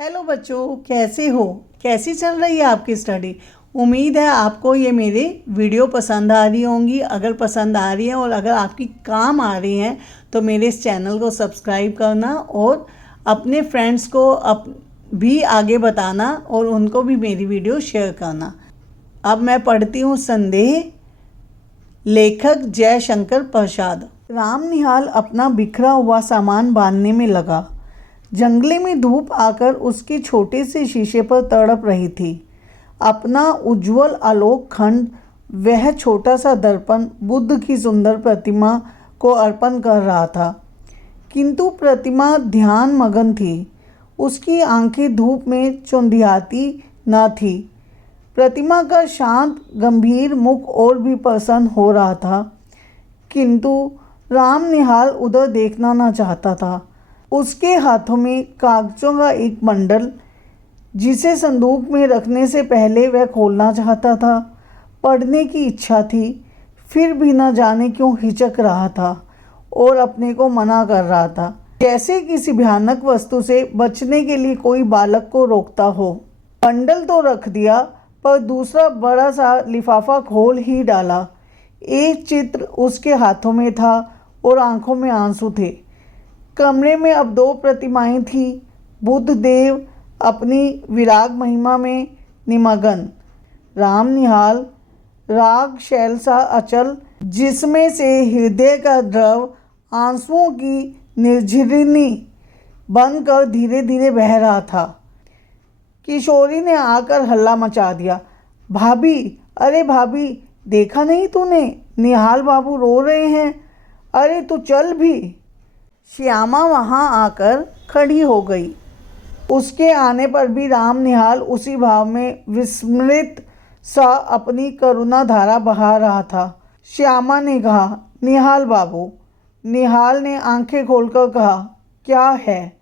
Hello बच्चों, कैसे हो? कैसी चल रही है आपकी स्टडी? उम्मीद है आपको ये मेरे वीडियो पसंद आ रही होंगी। अगर पसंद आ रही है और अगर आपकी काम आ रही हैं तो मेरे इस चैनल को सब्सक्राइब करना और अपने फ्रेंड्स को भी आगे बताना और उनको भी मेरी वीडियो शेयर करना। अब मैं पढ़ती हूँ संदेह, लेखक जयशंकर प्रसाद। राम निहाल अपना बिखरा हुआ सामान बांधने में लगा। जंगले में धूप आकर उसके छोटे से शीशे पर तड़प रही थी। अपना उज्जवल आलोक खंड, वह छोटा सा दर्पण बुद्ध की सुंदर प्रतिमा को अर्पण कर रहा था, किंतु प्रतिमा ध्यान मगन थी। उसकी आंखें धूप में चौंधियाती न थी। प्रतिमा का शांत गंभीर मुख और भी प्रसन्न हो रहा था, किंतु राम निहाल उधर देखना न चाहता था। उसके हाथों में कागजों का एक बंडल, जिसे संदूक में रखने से पहले वह खोलना चाहता था। पढ़ने की इच्छा थी, फिर भी न जाने क्यों हिचक रहा था और अपने को मना कर रहा था, जैसे किसी भयानक वस्तु से बचने के लिए कोई बालक को रोकता हो। बंडल तो रख दिया, पर दूसरा बड़ा सा लिफाफा खोल ही डाला। एक चित्र उसके हाथों में था और आंखों में आंसू थे। कमरे में अब दो प्रतिमाएं थीं। बुद्ध देव अपनी विराग महिमा में निमग्न, राम निहाल राग शैल सा अचल, जिसमें से हृदय का द्रव आंसुओं की निर्झरिणी बनकर धीरे धीरे बह रहा था। किशोरी ने आकर हल्ला मचा दिया। भाभी, अरे भाभी, देखा नहीं तूने? निहाल बाबू रो रहे हैं। अरे तू चल भी। श्यामा वहाँ आकर खड़ी हो गई। उसके आने पर भी राम निहाल उसी भाव में विस्मृत सा अपनी करुणा धारा बहा रहा था। श्यामा ने कहा, निहाल बाबू। निहाल ने आंखें खोलकर कहा, क्या है?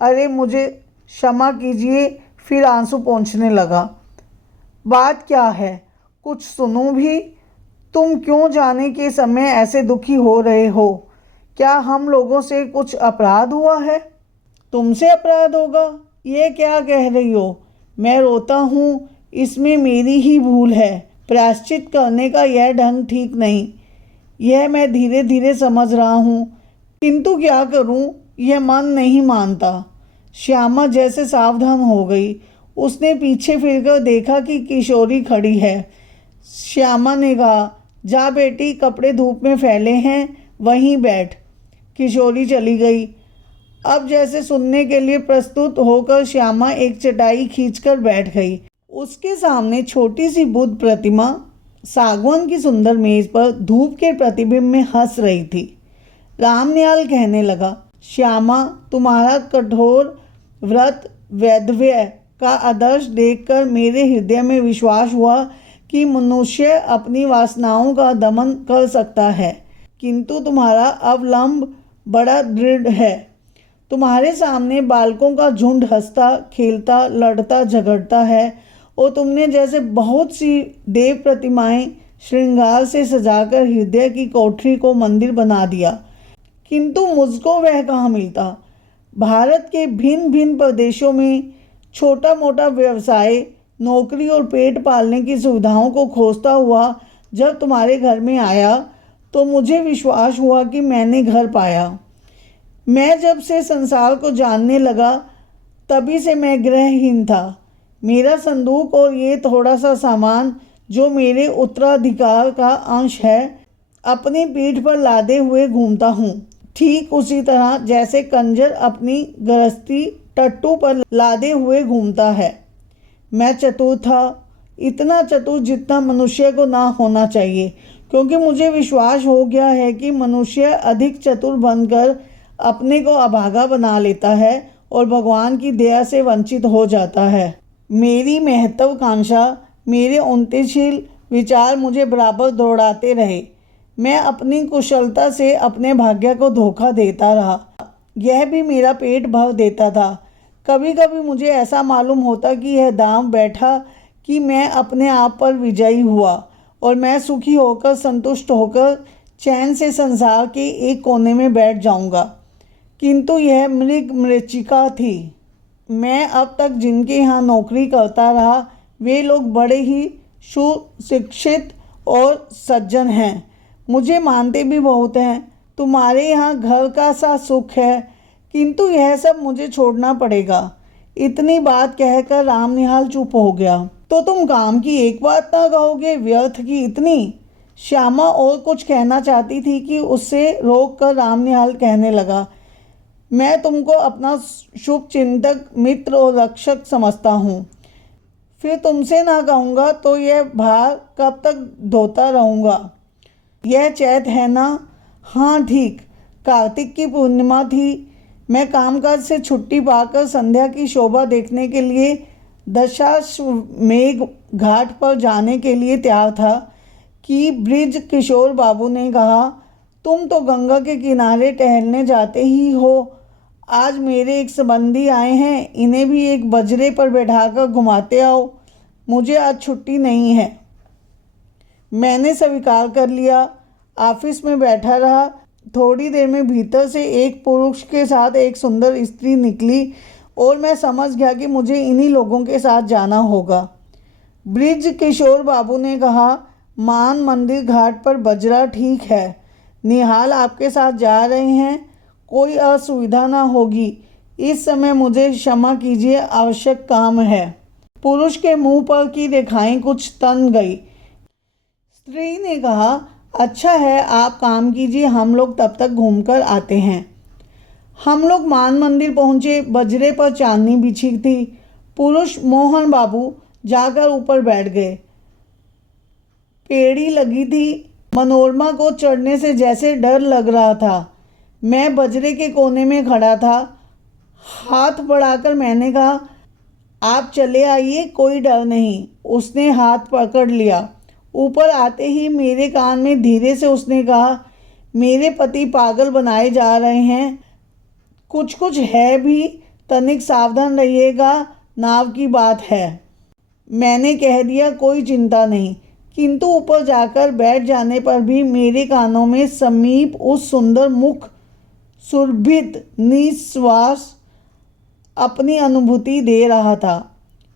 अरे मुझे क्षमा कीजिए। फिर आंसू पोंछने लगा। बात क्या है? कुछ सुनूं भी? तुम क्यों जाने के समय ऐसे दुखी हो रहे हो? क्या हम लोगों से कुछ अपराध हुआ है? तुमसे अपराध होगा? ये क्या कह रही हो? मैं रोता हूँ, इसमें मेरी ही भूल है। प्रायश्चित करने का यह ढंग ठीक नहीं। यह मैं धीरे धीरे समझ रहा हूँ, किंतु क्या करूँ, यह मन नहीं मानता। श्यामा जैसे सावधान हो गई। उसने पीछे फिरकर देखा कि किशोरी खड़ी है। श्यामा ने कहा, जा बेटी, कपड़े धूप में फैले हैं, वहीं बैठ। किशोरी चली गई। अब जैसे सुनने के लिए प्रस्तुत होकर श्यामा एक चटाई खींचकर बैठ गई। उसके सामने छोटी सी बुद्ध प्रतिमा सागवान की सुंदर मेज पर धूप के प्रतिबिंब में हंस रही थी। रामनिहाल कहने लगा, श्यामा, तुम्हारा कठोर व्रत वैधव्य का आदर्श देखकर मेरे हृदय में विश्वास हुआ कि मनुष्य अपनी वासनाओं का दमन कर सकता है, किंतु तुम्हारा अवलंब बड़ा दृढ़ है। तुम्हारे सामने बालकों का झुंड हंसता खेलता लड़ता झगड़ता है और तुमने जैसे बहुत सी देव प्रतिमाएं श्रृंगार से सजाकर हृदय की कोठरी को मंदिर बना दिया, किंतु मुझको वह कहाँ मिलता। भारत के भिन्न भिन्न प्रदेशों में छोटा मोटा व्यवसाय, नौकरी और पेट पालने की सुविधाओं को खोजता हुआ जब तुम्हारे घर में आया तो मुझे विश्वास हुआ कि मैंने घर पाया। मैं जब से संसार को जानने लगा, तभी से मैं गृहहीन था। मेरा संदूक और ये थोड़ा सा सामान जो मेरे उत्तराधिकार का अंश है, अपनी पीठ पर लादे हुए घूमता हूँ, ठीक उसी तरह जैसे कंजर अपनी गृहस्थी टट्टू पर लादे हुए घूमता है। मैं चतुर था, इतना चतुर जितना मनुष्य को ना होना चाहिए, क्योंकि मुझे विश्वास हो गया है कि मनुष्य अधिक चतुर बनकर अपने को अभागा बना लेता है और भगवान की दया से वंचित हो जाता है। मेरी महत्वाकांक्षा, मेरे उन्नतिशील विचार मुझे बराबर दौड़ाते रहे। मैं अपनी कुशलता से अपने भाग्य को धोखा देता रहा। यह भी मेरा पेट भर देता था। कभी कभी मुझे ऐसा मालूम होता कि यह दांव बैठा कि मैं अपने आप पर विजयी हुआ और मैं सुखी होकर संतुष्ट होकर चैन से संसार के एक कोने में बैठ जाऊंगा, किंतु यह मृग मरीचिका थी। मैं अब तक जिनके यहाँ नौकरी करता रहा वे लोग बड़े ही सुशिक्षित और सज्जन हैं, मुझे मानते भी बहुत हैं। तुम्हारे यहाँ घर का सा सुख है, किंतु यह सब मुझे छोड़ना पड़ेगा। इतनी बात कहकर रामनिहाल चुप हो गया। तो तुम काम की एक बात ना कहोगे, व्यर्थ की इतनी? श्यामा और कुछ कहना चाहती थी कि उससे रोक कर रामनिहाल कहने लगा, मैं तुमको अपना शुभ चिंतक, मित्र और रक्षक समझता हूँ। फिर तुमसे ना कहूँगा तो यह भार कब तक ढोता रहूँगा। यह चैत है ना? हाँ ठीक, कार्तिक की पूर्णिमा थी। मैं कामकाज से छुट्टी पाकर संध्या की शोभा देखने के लिए दशाश्वमेध घाट पर जाने के लिए तैयार था कि बृज किशोर बाबू ने कहा, तुम तो गंगा के किनारे टहलने जाते ही हो। आज मेरे एक संबंधी आए हैं, इन्हें भी एक बजरे पर बैठाकर घुमाते आओ। मुझे आज छुट्टी नहीं है। मैंने स्वीकार कर लिया। ऑफिस में बैठा रहा। थोड़ी देर में भीतर से एक पुरुष के साथ एक सुंदर स्त्री निकली और मैं समझ गया कि मुझे इन्हीं लोगों के साथ जाना होगा। बृज किशोर बाबू ने कहा, मान मंदिर घाट पर बजरा ठीक है। निहाल आपके साथ जा रहे हैं, कोई असुविधा ना होगी। इस समय मुझे क्षमा कीजिए, आवश्यक काम है। पुरुष के मुंह पर की रेखाएं कुछ तन गई। स्त्री ने कहा, अच्छा है, आप काम कीजिए, हम लोग तब तक घूमकर आते हैं। हम लोग मान मंदिर पहुंचे। बजरे पर चांदनी बिछी थी। पुरुष मोहन बाबू जाकर ऊपर बैठ गए। पेड़ी लगी थी। मनोरमा को चढ़ने से जैसे डर लग रहा था। मैं बजरे के कोने में खड़ा था। हाथ बढ़ाकर मैंने कहा, आप चले आइए, कोई डर नहीं। उसने हाथ पकड़ लिया। ऊपर आते ही मेरे कान में धीरे से उसने कहा, मेरे पति पागल बनाए जा रहे हैं। कुछ कुछ है भी, तनिक सावधान रहिएगा, नाव की बात है। मैंने कह दिया, कोई चिंता नहीं। किंतु ऊपर जाकर बैठ जाने पर भी मेरे कानों में समीप उस सुंदर मुख सुरभित निश्वास अपनी अनुभूति दे रहा था।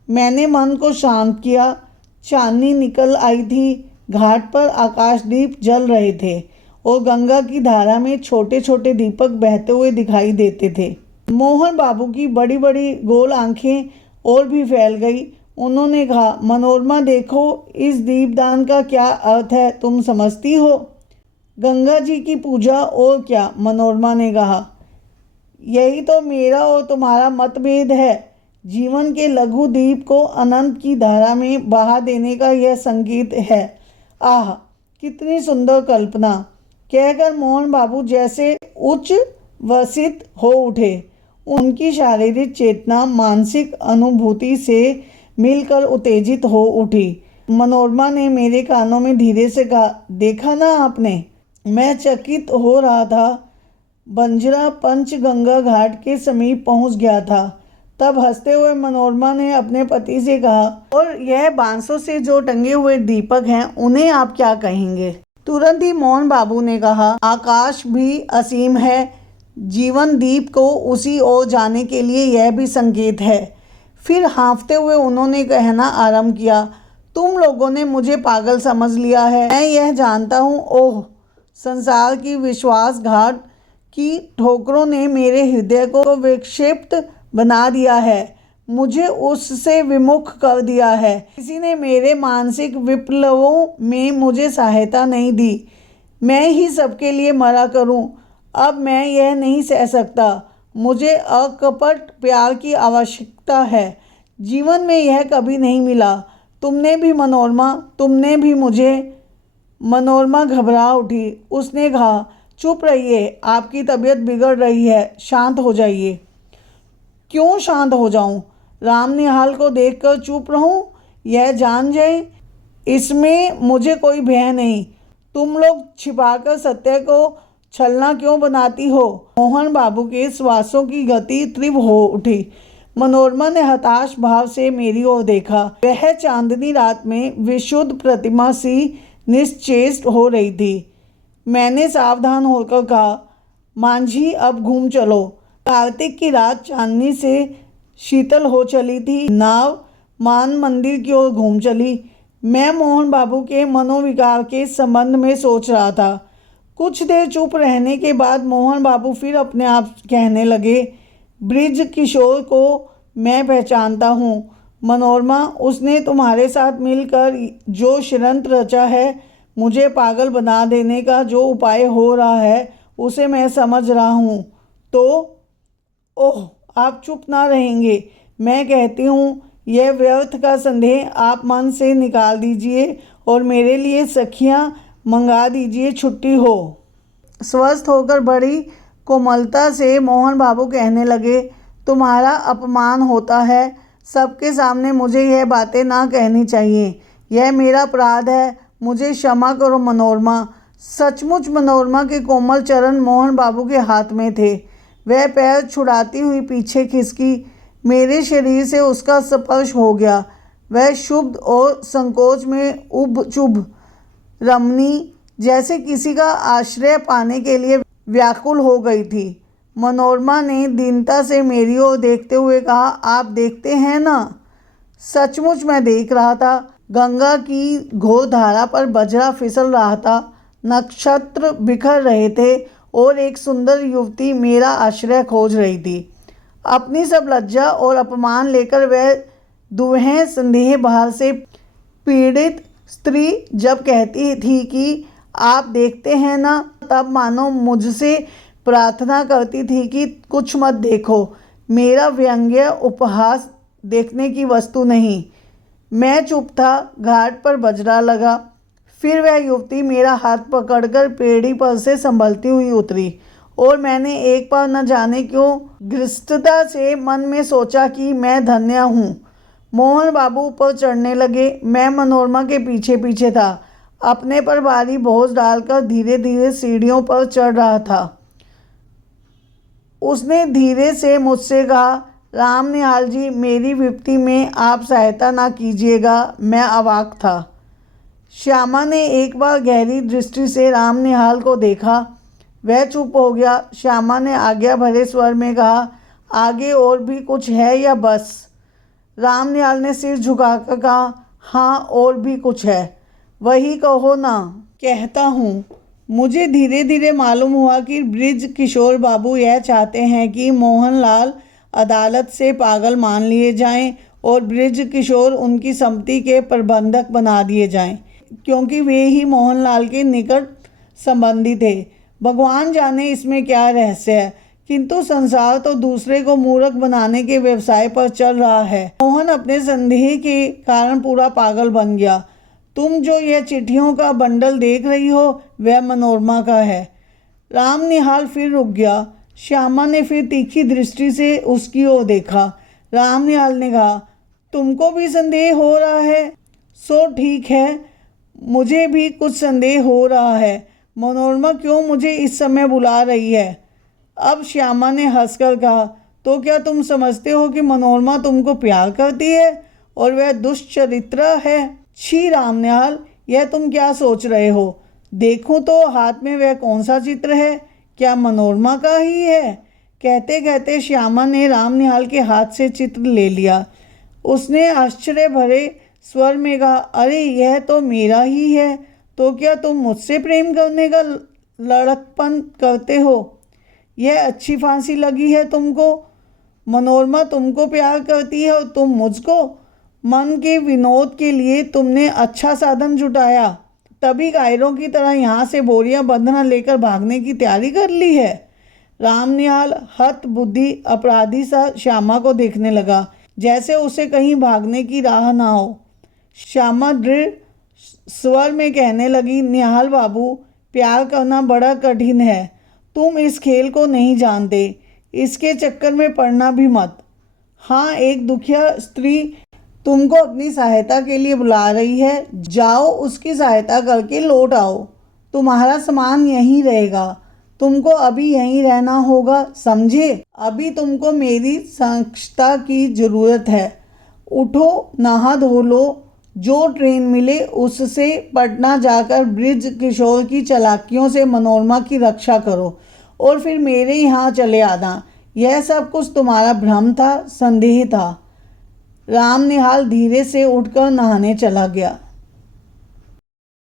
मैंने मन को शांत किया। चांदनी निकल आई थी। घाट पर आकाशदीप जल रहे थे और गंगा की धारा में छोटे छोटे दीपक बहते हुए दिखाई देते थे। मोहन बाबू की बड़ी बड़ी गोल आंखें और भी फैल गई। उन्होंने कहा, मनोरमा देखो, इस दीपदान का क्या अर्थ है, तुम समझती हो? गंगा जी की पूजा, और क्या, मनोरमा ने कहा। यही तो मेरा और तुम्हारा मतभेद है। जीवन के लघु दीप को अनंत की धारा में बहा देने का यह संकेत है। आह, कितनी सुंदर कल्पना, कहकर मोहन बाबू जैसे उच्च वसित हो उठे। उनकी शारीरिक चेतना मानसिक अनुभूति से मिलकर उत्तेजित हो उठी। मनोरमा ने मेरे कानों में धीरे से कहा, देखा ना आपने? मैं चकित हो रहा था। बंजरा पंचगंगा घाट के समीप पहुंच गया था। तब हंसते हुए मनोरमा ने अपने पति से कहा, और यह बांसों से जो टंगे हुए दीपक हैं, उन्हें आप क्या कहेंगे? तुरंत ही मोहन बाबू ने कहा, आकाश भी असीम है। जीवन दीप को उसी ओर जाने के लिए यह भी संकेत है। फिर हाँफते हुए उन्होंने कहना आरंभ किया, तुम लोगों ने मुझे पागल समझ लिया है, मैं यह जानता हूँ। ओह, संसार की विश्वासघात की ठोकरों ने मेरे हृदय को विक्षिप्त बना दिया है, मुझे उससे विमुख कर दिया है। किसी ने मेरे मानसिक विप्लवों में मुझे सहायता नहीं दी। मैं ही सबके लिए मरा करूं। अब मैं यह नहीं सह सकता। मुझे अकपट प्यार की आवश्यकता है। जीवन में यह कभी नहीं मिला। तुमने भी मनोरमा, तुमने भी मुझे। मनोरमा घबरा उठी। उसने कहा, चुप रहिए, आपकी तबीयत बिगड़ रही है, शांत हो जाइए। क्यों शांत हो जाऊं? रामनिहाल को देखकर चुप रहूं? यह जान जाए, इसमें मुझे कोई भय नहीं। तुम लोग छिपाकर सत्य को छलना क्यों बनाती हो? मोहन बाबू के श्वासों की गति तीव्र हो उठी। मनोरमा ने हताश भाव से मेरी ओर देखा। वह चांदनी रात में विशुद्ध प्रतिमा सी निश्चेष्ट हो रही थी। मैंने सावधान होकर कहा, मांझी अब घूम चलो। कार्तिक की रात चांदनी से शीतल हो चली थी। नाव मान मंदिर की ओर घूम चली। मैं मोहन बाबू के मनोविकार के संबंध में सोच रहा था। कुछ देर चुप रहने के बाद मोहन बाबू फिर अपने आप कहने लगे, ब्रिज किशोर को मैं पहचानता हूँ मनोरमा। उसने तुम्हारे साथ मिलकर जो षड्यंत्र रचा है, मुझे पागल बना देने का जो उपाय हो रहा है, उसे मैं समझ रहा हूँ। तो ओह, आप चुप ना रहेंगे। मैं कहती हूँ यह व्यर्थ का संदेह आप मन से निकाल दीजिए और मेरे लिए सखियाँ मंगा दीजिए, छुट्टी हो। स्वस्थ होकर बड़ी कोमलता से मोहन बाबू कहने लगे, तुम्हारा अपमान होता है। सबके सामने मुझे यह बातें ना कहनी चाहिए। यह मेरा अपराध है, मुझे क्षमा करो मनोरमा। सचमुच मनोरमा के कोमल चरण मोहन बाबू के हाथ में थे। वह पैर छुड़ाती हुई पीछे खिसकी। मेरे शरीर से उसका स्पर्श हो गया। वह शुद्ध और संकोच में उब चुभ रमणी जैसे किसी का आश्रय पाने के लिए व्याकुल हो गई थी। मनोरमा ने दीनता से मेरी ओर देखते हुए कहा, आप देखते हैं ना? सचमुच मैं देख रहा था। गंगा की घोर धारा पर बजरा फिसल रहा था, नक्षत्र बिखर रहे थे और एक सुंदर युवती मेरा आश्रय खोज रही थी। अपनी सब लज्जा और अपमान लेकर वह दुहें संदेह भाव से पीड़ित स्त्री जब कहती थी कि आप देखते हैं ना, तब मानो मुझसे प्रार्थना करती थी कि कुछ मत देखो, मेरा व्यंग्य उपहास देखने की वस्तु नहीं। मैं चुप था। घाट पर बजरा लगा। फिर वह युवती मेरा हाथ पकड़कर पेड़ी पर से संभलती हुई उतरी और मैंने एक बार न जाने क्यों गृहस्थता से मन में सोचा कि मैं धन्य हूँ। मोहन बाबू ऊपर चढ़ने लगे। मैं मनोरमा के पीछे पीछे था। अपने पर भारी बोझ डालकर धीरे धीरे सीढ़ियों पर चढ़ रहा था। उसने धीरे से मुझसे कहा, राम निहाल जी, मेरी विपत्ति में आप सहायता ना कीजिएगा। मैं अवाक था। श्यामा ने एक बार गहरी दृष्टि से राम निहाल को देखा। वह चुप हो गया। श्यामा ने आज्ञा भरे स्वर में कहा, आगे और भी कुछ है या बस? राम निहाल ने सिर झुकाकर कहा, हाँ, और भी कुछ है। वही कहो ना। कहता हूँ। मुझे धीरे धीरे मालूम हुआ कि ब्रिज किशोर बाबू यह चाहते हैं कि मोहनलाल अदालत से पागल मान लिए जाएं और ब्रिज किशोर उनकी संपत्ति के प्रबंधक बना दिए जाएं, क्योंकि वे ही मोहनलाल के निकट संबंधी थे। भगवान जाने इसमें क्या रहस्य है, किंतु संसार तो दूसरे को मूर्ख बनाने के व्यवसाय पर चल रहा है। मोहन अपने संदेह के कारण पूरा पागल बन गया। तुम जो यह चिट्ठियों का बंडल देख रही हो, वह मनोरमा का है। राम निहाल फिर रुक गया। श्यामा ने फिर तीखी दृष्टि से उसकी ओर देखा। राम निहाल ने कहा, तुमको भी संदेह हो रहा है? सो ठीक है, मुझे भी कुछ संदेह हो रहा है। मनोरमा क्यों मुझे इस समय बुला रही है? अब श्यामा ने हंसकर कहा, तो क्या तुम समझते हो कि मनोरमा तुमको प्यार करती है और वह दुष्चरित्र है? छी राम निहाल, यह तुम क्या सोच रहे हो? देखूं तो हाथ में वह कौन सा चित्र है? क्या मनोरमा का ही है? कहते कहते श्यामा ने राम निहाल के हाथ से चित्र ले लिया। उसने आश्चर्य भरे स्वर में कहा, अरे यह तो मेरा ही है। तो क्या तुम मुझसे प्रेम करने का लड़कपन करते हो? यह अच्छी फांसी लगी है तुमको। मनोरमा तुमको प्यार करती है और तुम मुझको। मन के विनोद के लिए तुमने अच्छा साधन जुटाया, तभी गायरों की तरह यहाँ से बोरियां बंधना लेकर भागने की तैयारी कर ली है। राम निहाल हत बुद्धि अपराधी सा श्यामा को देखने लगा, जैसे उसे कहीं भागने की राह ना हो। श्यामा दृढ़ स्वर में कहने लगी, निहाल बाबू, प्यार करना बड़ा कठिन है। तुम इस खेल को नहीं जानते। इसके चक्कर में पड़ना भी मत। हाँ, एक दुखिया स्त्री तुमको अपनी सहायता के लिए बुला रही है। जाओ, उसकी सहायता करके लौट आओ। तुम्हारा सामान यहीं रहेगा। तुमको अभी यहीं रहना होगा, समझे? अभी तुमको मेरी सहायता की ज़रूरत है। उठो, नहा धो लो। जो ट्रेन मिले उससे पटना जाकर ब्रिज किशोर की चालाकियों से मनोरमा की रक्षा करो और फिर मेरे यहाँ चले आना। यह सब कुछ तुम्हारा भ्रम था, संदेह था। राम निहाल धीरे से उठकर नहाने चला गया।